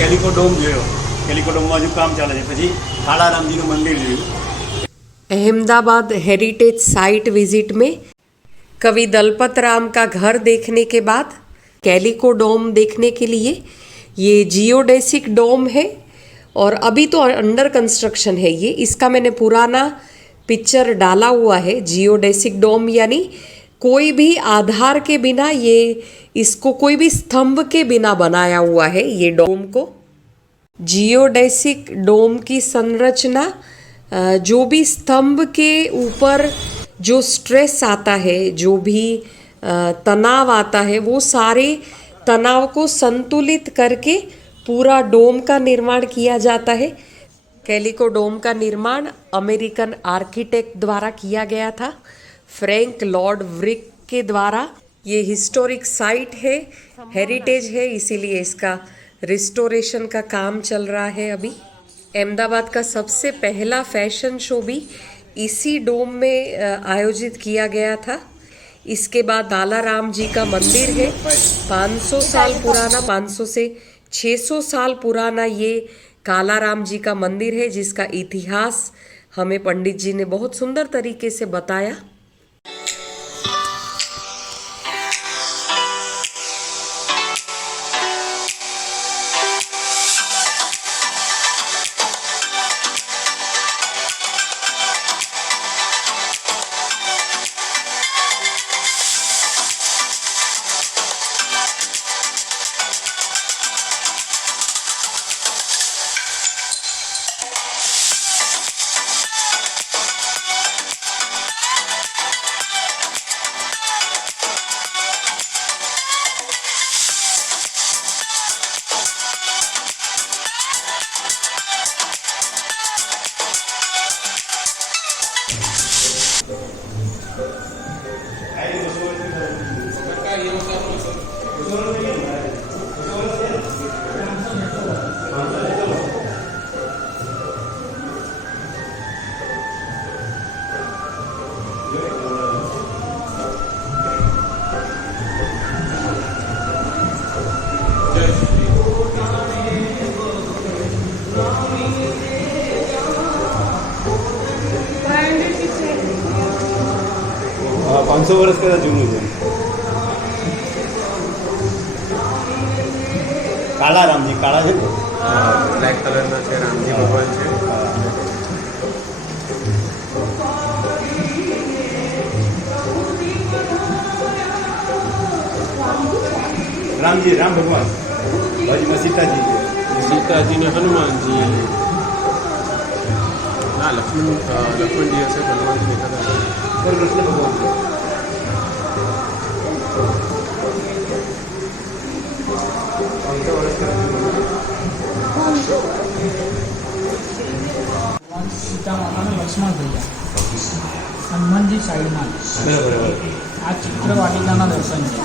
Calico dome જોયો. Calico ડોમમાં હજુ કામ ચાલે છે. પછી કાળારામજીનું મંદિર જોયું. अहमदाबाद हेरिटेज साइट विजिट में कवि दलपत राम का घर देखने के बाद कैलिको डोम देखने के लिए, ये जियोडेसिक डोम है और अभी तो अंडर कंस्ट्रक्शन है ये. इसका मैंने पुराना पिक्चर डाला हुआ है. जियोडेसिक डोम यानी कोई भी आधार के बिना, ये इसको कोई भी स्तंभ के बिना बनाया हुआ है ये डोम को. जियोडेसिक डोम की संरचना जो भी स्तंभ के ऊपर जो स्ट्रेस आता है, जो भी तनाव आता है, वो सारे तनाव को संतुलित करके पूरा डोम का निर्माण किया जाता है. कैलिको डोम का निर्माण अमेरिकन आर्किटेक्ट द्वारा किया गया था, फ्रैंक लॉर्ड व्रिक के द्वारा. ये हिस्टोरिक साइट है, हेरिटेज है, इसीलिए इसका रिस्टोरेशन का काम चल रहा है अभी. अहमदाबाद का सबसे पहला फैशन शो भी इसी डोम में आयोजित किया गया था. इसके बाद कालाराम जी का मंदिर है, 500 साल पुराना, 500 से 600 साल पुराना ये कालाराम जी का मंदिर है, जिसका इतिहास हमें पंडित जी ने बहुत सुंदर तरीके से बताया. हाँ, 500 વર્ષ કરતાં જૂનું છે. કાળા રામજી, કાળા છે ને, બ્લેક કલરના છે, રામજી ભગવાન છે. રામજી, રામ ભગવાન, બાજુમાં સીતાજી છે. સીતાજી ને હનુમાનજી. ના, લક્ષ્મણજી હશે, હનુમાનજી દેખાતા. કૃષ્ણ ભગવાન છે. સીતા માતાને લક્ષ્મણ ભૈયા, હનુમાનજી સાઈડમાં. બરાબર. આ ચિત્રવાટિકાના દર્શન છે.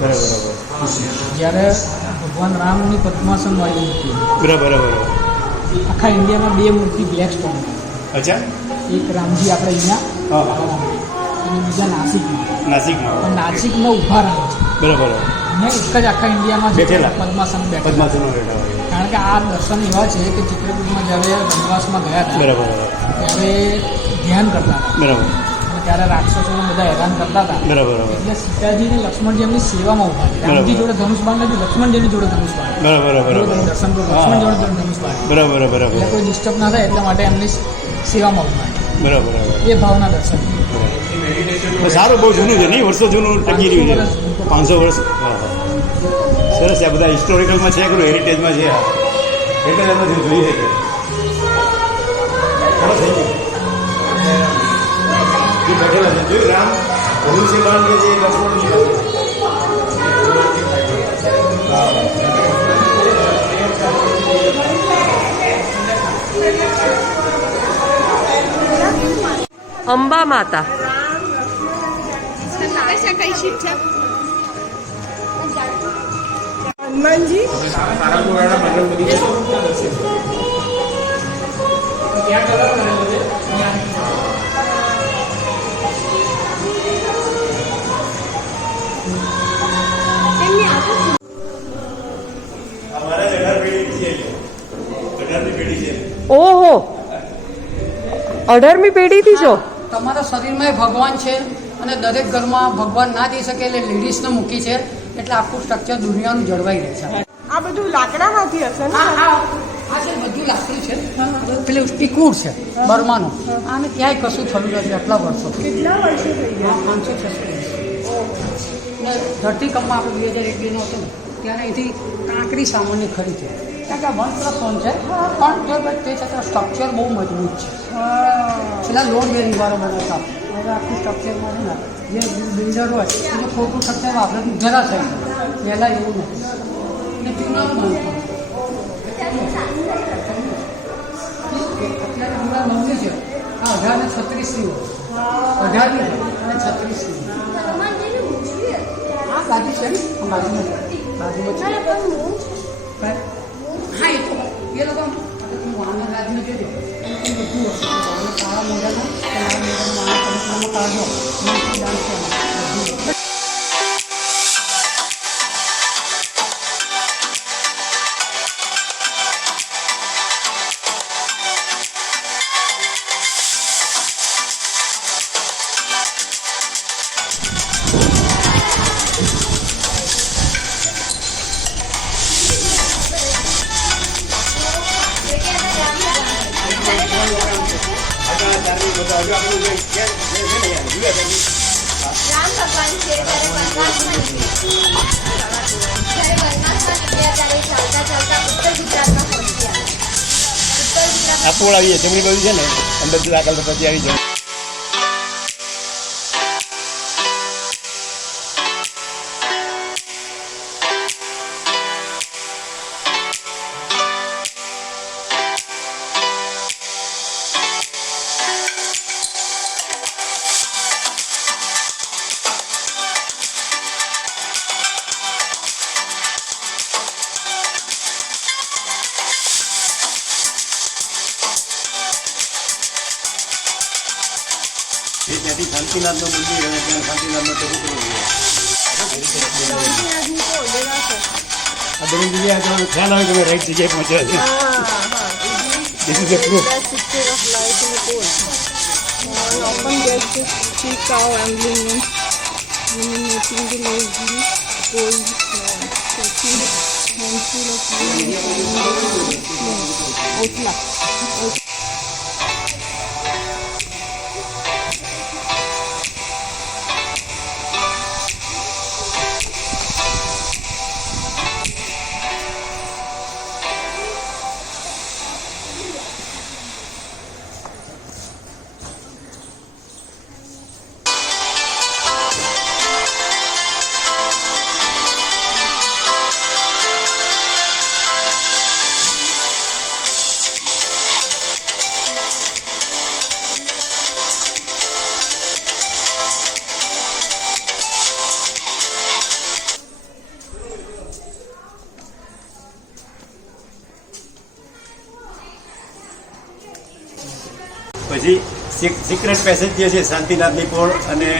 બરાબર. જ્યારે ભગવાન રામની પદ્માસન વાળી મૂર્તિ, બરાબર. આખા ઇન્ડિયામાં 2 મૂર્તિ બ્લેક સ્ટોન. અચ્છા. એક રામજી આપણે અહીંયા હા, અને બીજા નાસિકમાં. નાસિકમાં. પણ નાસિકમાં ઊભા રહે છે. બરાબર. અહીંયા એક જ આખા ઇન્ડિયામાં બેઠેલા પદ્માસન બેઠા. પદ્માસન બેઠા. કારણ કે આ દર્શન એવા છે કે ચિત્રકૂટમાં જ્યારે વનવાસમાં ગયા હતા, બરાબર. ત્યારે ધ્યાન કરતા હતા. બરાબર. અને ત્યારે રાક્ષસોને બધા હેરાન કરતા હતા. બરાબર. એટલે સીતાજી ને લક્ષ્મણજી એમની સેવામાં ઉભા છે. રામજી જોડે ધનુષ બાણ નથી, લક્ષ્મણજીની જોડે ધનુષ બાણ. બરાબર. દર્શન કરો, લક્ષ્મણ જોડે ધનુષ બાણ. બરાબર. એટલે કોઈ ડિસ્ટર્બ ના થાય એટલા માટે એમની સેવામાં ઉભા છે. બરાબર. એ ભાવના દર્શન. સારું, બહુ જૂનું છે નહીં, વર્ષો જૂનું ટકી રહ્યું છે. 500 વર્ષ. સરસ. આ બધા હિસ્ટોરિકલમાં છે, ખરું હેરિટેજમાં છે. એટલે એમાંથી જોઈ શકે. જે બેઠેલા છે જોયું, રામ ધનુષ્ય બાણ કે જે લક્ષ્મણજી અંબા માતા. હનુમાનજી हमारा जगह पीढ़ी પેઢી છે. ઓહો, 18મી પેઢીથી છો? તમારા શરીરમાં ભગવાન છે અને દરેક ઘરમાં ભગવાન ના જઈ શકે એટલે લેડીઝને મૂકી છે એટલે આખું સ્ટ્રક્ચર દુનિયાનું જળવાઈ રહે છે. આ બધું લાકડામાંથી હશે ને? આ છે બધું લાકડી છે, પેલું ટીકુડ છે બર્માનું. આને ક્યાંય કશું થયું નથી આટલા વર્ષો. કેટલા વર્ષો થઈ ગયા? 500-600 વર્ષ. ને ધરતીકંપમાં આપણે 2001-2 હતો ને ત્યારે અહીંથી કાંકરી સામાન્ય ખરી છે, કારણ કે 1+1 છે પણ તે છતાં સ્ટ્રક્ચર બહુ મજબૂત છે. પેલા લોન વેરિંગ વાળો બનાવતા, હવે આખું સ્ટ્રક્ચરમાં છે ને જે બિલ્ડર હોય એને ખોટું સ્ટ્રક્ચર વાપરે જરા થઈ ગયું. પહેલાં એવું નથી ને ચૂનાનું બાંધકામ. અત્યારે જૂના નવમી છે, આ 1836ની હોય, 18મી અને 36મી. હા બાજુ છે ને, બાજુમાં હા એ તો એ લોકો વાહન રાજ્યને જોજો બધું વસ્તુ કાળા મેળાના કાળા મેળાના કાઢો ડાન્સ. રામ ભગવાન છે ત્યારે વનવાસમાં નીકળ્યા. જ્યારે વનવાસમાં નીકળ્યા ત્યારે ચાલતા ચાલતા ઉત્તર ગુજરાતમાં પહોંચ્યા. ઉત્તર ગુજરાતમાં આ પોળ આવીએ જમણી બાજુ છે ને અંદર દાખલ તો પછી આવી જાય. ત્યાંથી શાંતિનાથનું મંદિર અને ત્યાં શાંતિનાથનો ચબૂતરો છે. આ દરેક જગ્યાએ તમારો ખ્યાલ આવે કે તમે રાઈટ જગ્યાએ પહોંચ્યા છે. This is a proof. Picture of life in the cold. You often get to see cow ambling in illuminating the lazy cold snow. Taking handful of wind outlook. પછી સિક્રેટ પેસેજ જે છે શાંતિનાથની પોળ અને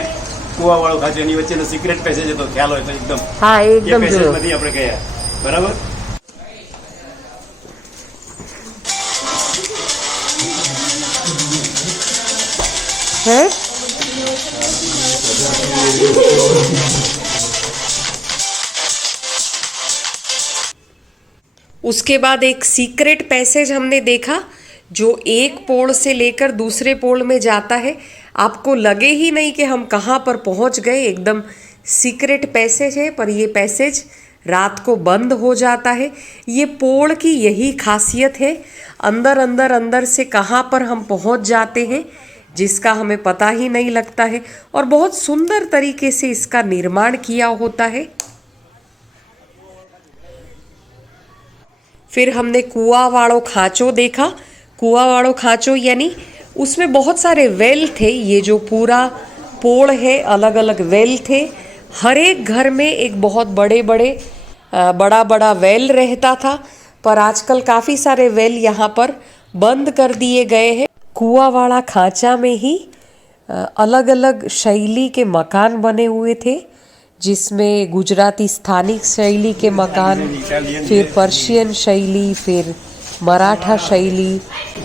કુવાવાળો ખાંચો એની વચ્ચેનો secret passage હતો, ખ્યાલ હોય તો એકદમ હા, એ એકદમ પેસેજ જોયો. બધી આપણે ગયા. બરાબર. है उसके बाद एक सीक्रेट पैसेज हमने देखा जो एक पोल से लेकर दूसरे पोल में जाता है. आपको लगे ही नहीं कि हम कहाँ पर पहुँच गए. एकदम सीक्रेट पैसेज है, पर ये पैसेज रात को बंद हो जाता है. ये पोल की यही खासियत है, अंदर अंदर अंदर से कहाँ पर हम पहुँच जाते हैं जिसका हमें पता ही नहीं लगता है. और बहुत सुंदर तरीके से इसका निर्माण किया होता है. फिर हमने कुआं वालों खांचो देखा. कुआं वालों खांचो यानी उसमें बहुत सारे वेल थे. ये जो पूरा पोल है अलग अलग वेल थे. हर एक घर में एक बहुत बड़ा बड़ा वेल रहता था, पर आजकल काफ़ी सारे वेल यहाँ पर बंद कर दिए गए हैं. कुआं वाला खांचा में ही अलग अलग शैली के मकान बने हुए थे, जिसमें गुजराती स्थानिक शैली के मकान, फिर पर्शियन शैली, फिर मराठा शैली,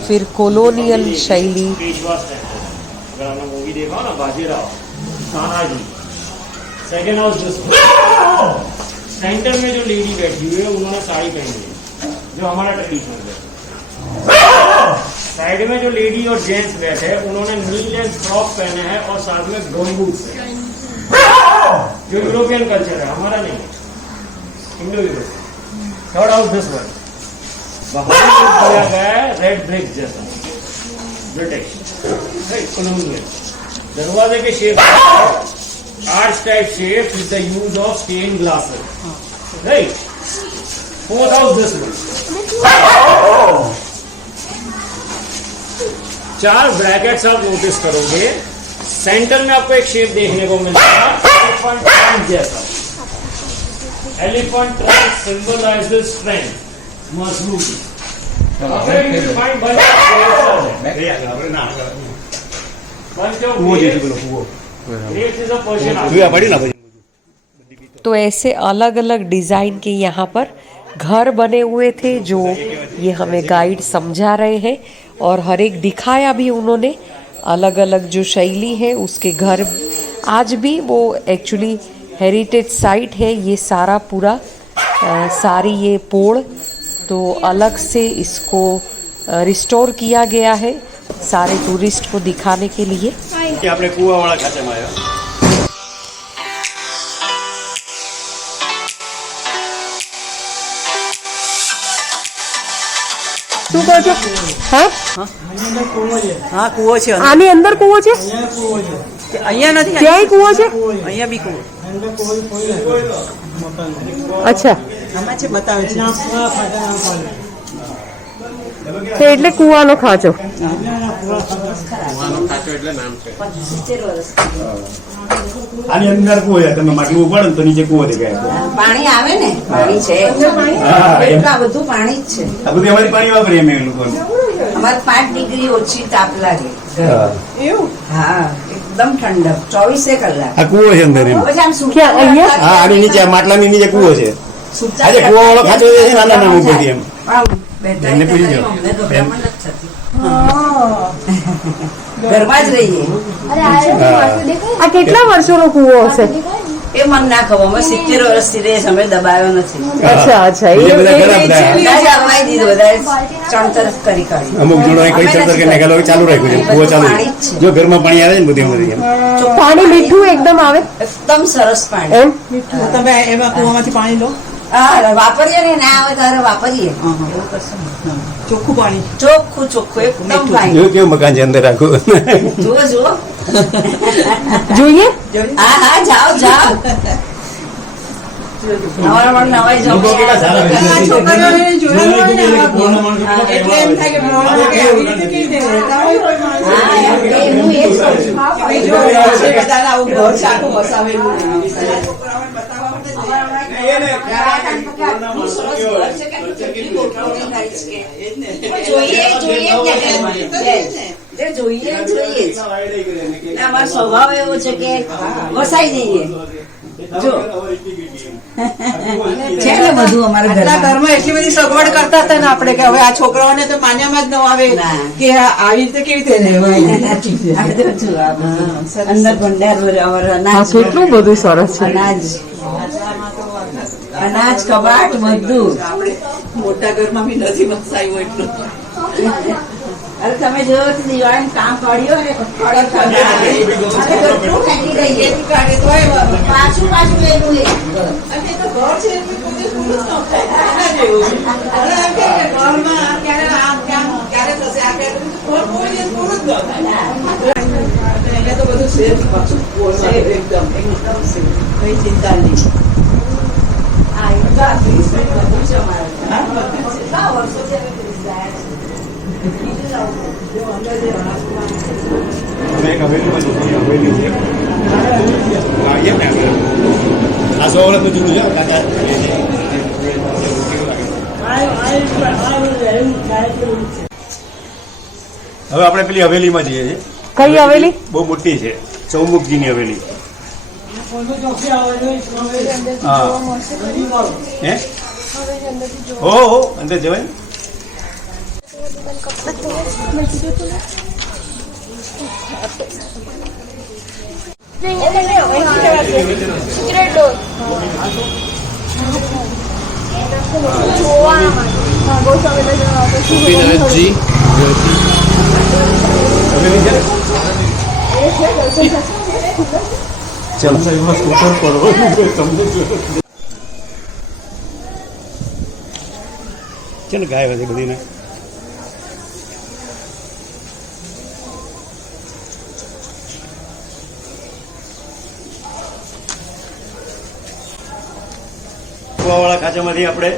फिर कॉलोनियल शैली। पेशवास टेम्पल, अगर आपने मूवी देखा हो ना Bajirao, Tanaji. Second house this, centre में जो लेडी बैठी हुई है उन्होंने साड़ी पहनी है, जो हमारा ट्रेडिशनल है। साइड में जो लेडी और जेंट्स बैठे हैं उन्होंने नी लेंथ फ्रॉक पहने हैं और साथ में गमबूट्स है, जो यूरोपियन कल्चर है, हमारा नहीं है, Indo European. Third house this one, बाहर बनाया गया है रेड ब्रिक जैसा, ब्रिटिश कॉलोनियल। दरवाजे के shape arch type shape with the use of stain glasses, right. Fourth house this one, 4 brackets आप नोटिस करोगे, सेंटर में आपको एक शेप देखने को मिलता है एलिफेंट ट्रंक जैसा। एलिफेंट ट्रंक सिंबलाइजेस स्ट्रेंथ, मजबूती। तो ऐसे अलग अलग डिज़ाइन के यहाँ पर घर बने हुए थे जो ये हमें गाइड समझा रहे हैं, और हर एक दिखाया भी उन्होंने, अलग अलग जो शैली है उसके घर। आज भी वो एक्चुअली हेरिटेज साइट है ये सारा पूरा, सारी ये पोड़ तो अलग से इसको रिस्टोर किया गया है सारे टूरिस्ट को दिखाने के लिए। આપણે કુવાવાળા ખાંચામાં આવ્યા। શું કહો છો? હા હા કૂવો છે આની અંદર કૂવો છે? અહીંયા નથી ક્યાંય કૂવો છે? અહીંયા બી કૂવો અચ્છા, આમાં છે બતાવે છે તો એટલે કૂવાનો ખાંચો। કુવાનો ખાંચો એટલે નામ છે। આની અંદર કૂવો છે, તમે માટી ઉપાડો ને તો નીચે કૂવો દેખાય। પાણી આવે ને, પાણી છે હા, એમ। એટલું આ બધું પાણી જ છે। આ બધું અમારી પાણી વાપરીએ અમે લોકો। અમારે 5 ડિગ્રી ઓછી તાપ લાગે એવું? હા એકદમ ઠંડક 24 કલાક। આ કૂવો છે અંદર એમ। પછી આમ ક્યાં? અહીંયા? હા, આની નીચે આ માટલાની નીચે કૂવો છે। આજે કૂવાવાળો ખાંચો છે ને, નાના નાના ઉપરથી એમ। એમને પૂછી જાઓ। ઘરમાં જ રહીએ। આ કેટલા વર્ષોનો કૂવો હશે? એ મને ના ખબર, અમે 70 વર્ષથી રહીએ છીએ, અમે દબાયો નથી। અચ્છા અચ્છા, બીજા બધા ખરા બધા। બધા અવાઈ દીધું, બધા ચણતર કરી કાઢ્યું। અમુક જણો કઈ ચડતર કે નાખેલો ચાલુ રાખ્યું છે, કૂવો ચાલુ છે। જો ઘરમાં પાણી આવે ને બધું એમ પાણી મીઠું એકદમ આવે, એકદમ સરસ પાણી। એમ? તમે એમાં કૂવામાંથી પાણી લો? હા, વાપરીએ ને, ના આવે ત્યારે વાપરીએ। એવું કરશું ને। ચોખ્ખું પાણી, ચોખ્ખું ચોખ્ખું એકદમ પાણી। જો કેવું મકાન છે અંદર રાખું। જુઓ જુઓ, જોઈએ? હા હા, જાઓ જાઓ। નવામાં નવાઈ જાઓ। લોકો કેટલા સારા છે। આ છોકરાઓને જોયા હોય ને, એટલે એમ થાય કે મોણસને આવી રીતે કેવી રીતે રહેતા હોય? હા, હું એ જ કહું છું। હવે જો છે બધાને આવું ઘર છે આખું વસાવેલું છે. જોઈએ જોઈએ જ। અમારો સ્વભાવ એવો છે કે વસાઈ જઈએ। જો છે ને બધું અમારા આટલા ઘરમાં। ઘરમાં એટલી બધી સગવડ કરતા હતા ને આપણે કે હવે આ છોકરાઓને તો માન્યામાં જ ન આવે ના। કે આવી રીતે કેવી રીતે રહેવાય। આ બધું જો આ બધું અંદર ભંડાર અમારો આ અનાજ, કેટલું બધું સરસ છે। અનાજ કબાટ બધું। મોટા ઘરમાં બી નથી વસાયું એટલું। અરે તમે જોયો તો દિવાળી કામ કર્યો ને કડક કેટલું ફેંકી દઈએ, પાછું પાછું લેવું લે। અને તો ઘર છે એટલે કોઈ પૂરું જ ન થાય એના જેવું છે। હવે એમ કે ઘરમાં ક્યારે આમ ક્યાં ક્યારે થશે આ ક્યારે ઘર કોઈ દિવસ પૂરું જ ન થાય। અહીંયા તો બધું સેફ પાછું એકદમ એકદમ સેફ, કઈ ચિંતા નહીં। આ એકદમ બધું છે અમારે। કેટલા વર્ષોથી અમે જાય છે। અમે એક હવેલીમાં જઈએ, હવેલી છે। હા, એમ ને આ 100 વર્ષનું જૂનું છે કાકા। હવે આપણે પેલી હવેલીમાં જઈએ છીએ। કઈ હવેલી? બહુ મોટી છે, ચૌમુખજીની હવેલી। હા, હે? હો અંદર જવાય ને? गोपीनाथ जी चल स्कूटर पर चल गाय बधी बधी ने વાળા ખાંચામાંથી આપણે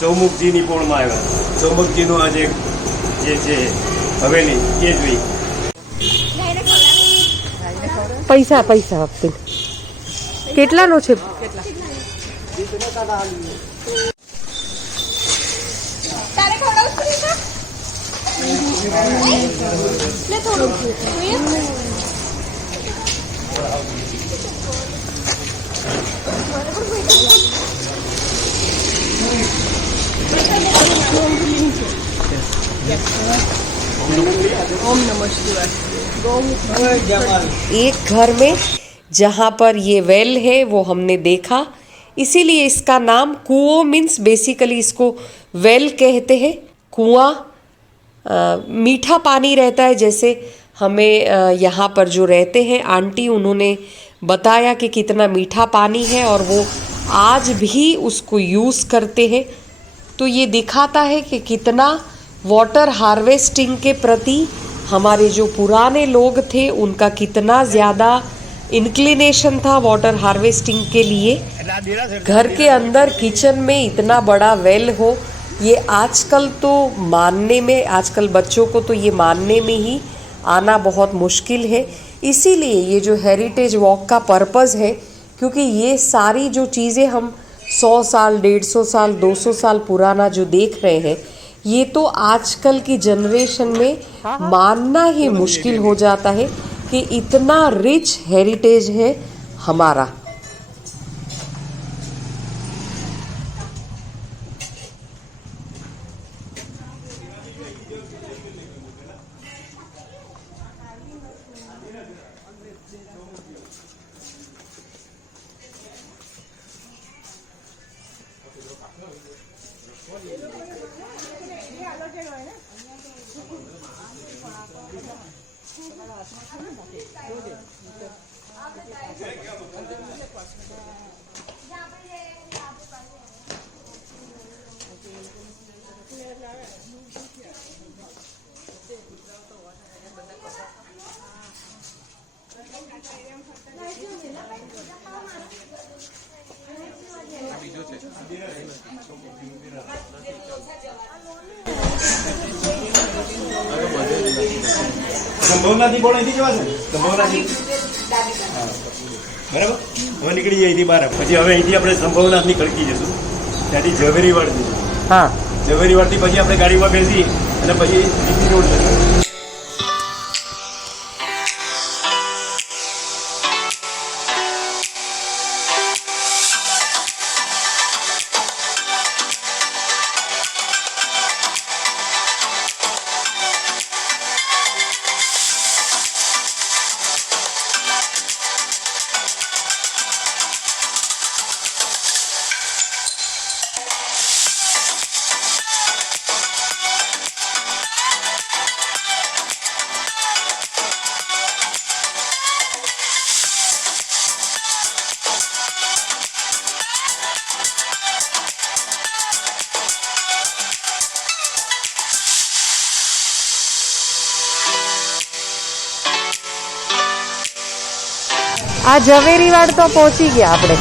ચૌમુખજીની પોળમાં આવ્યા. ચૌમુખજીનું આજે જે છે હવેલી એ જોઈ. પૈસા પૈસા આપતી કેટલાનો છે? તારે ખવડાવશું લે થોડું જોઈએ. एक घर में जहाँ पर ये वेल है वो हमने देखा, इसीलिए इसका नाम कुओं मीन्स बेसिकली इसको वेल कहते हैं. कुआं मीठा पानी रहता है. जैसे हमें यहाँ पर जो रहते हैं आंटी उन्होंने बताया कि कितना मीठा पानी है और वो आज भी उसको यूज़ करते हैं. तो ये दिखाता है कि कितना वाटर हार्वेस्टिंग के प्रति हमारे जो पुराने लोग थे उनका कितना ज़्यादा इंक्लिनेशन था वाटर हार्वेस्टिंग के लिए. घर के अंदर किचन में इतना बड़ा वेल हो, ये आजकल तो मानने में, आजकल बच्चों को तो ये मानने में ही आना बहुत मुश्किल है. इसीलिए ये जो हेरिटेज वॉक का पर्पज़ है, क्योंकि ये सारी जो चीज़ें हम 100 साल 150 साल 200 साल पुराना जो देख रहे हैं, ये तो आजकल की जनरेशन में मानना ही मुश्किल हो जाता है कि इतना रिच हेरिटेज है हमारा. સંભવનાથી બોલ અહીંથી જવા છે ને સંભવનાથી બરાબર. હવે નીકળી જાય અહીંથી બહાર. પછી હવે અહીંથી આપણે સંભવનાથની ખડકી જશું, ત્યાંથી ઝવેરીવાડ જઈશું. હા, ઝવેરીવાડથી પછી આપણે ગાડીમાં બેસી અને પછી ડીપી રોડ જશું. આ ઝવેરીવાડ તો પહોંચી ગયા આપણે.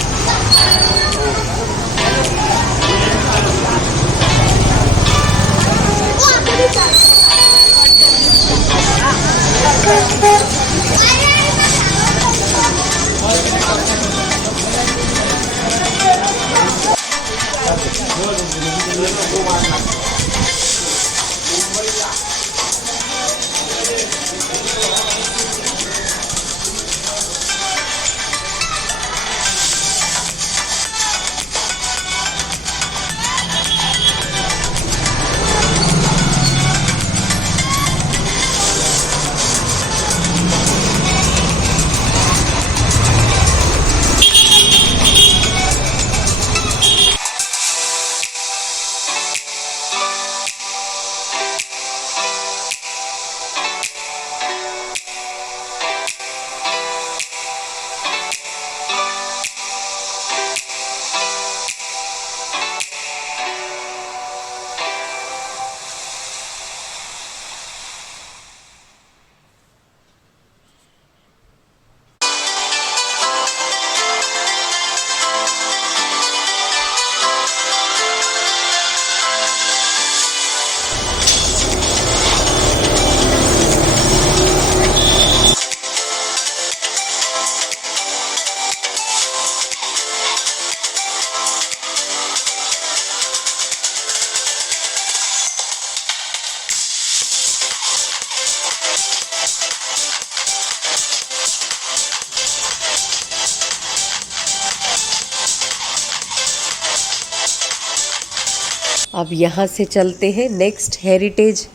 अब यहाँ से चलते हैं नेक्स्ट हेरिटेज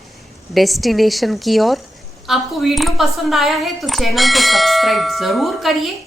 डेस्टिनेशन की ओर। आपको वीडियो पसंद आया है तो चैनल को सब्सक्राइब ज़रूर करिए।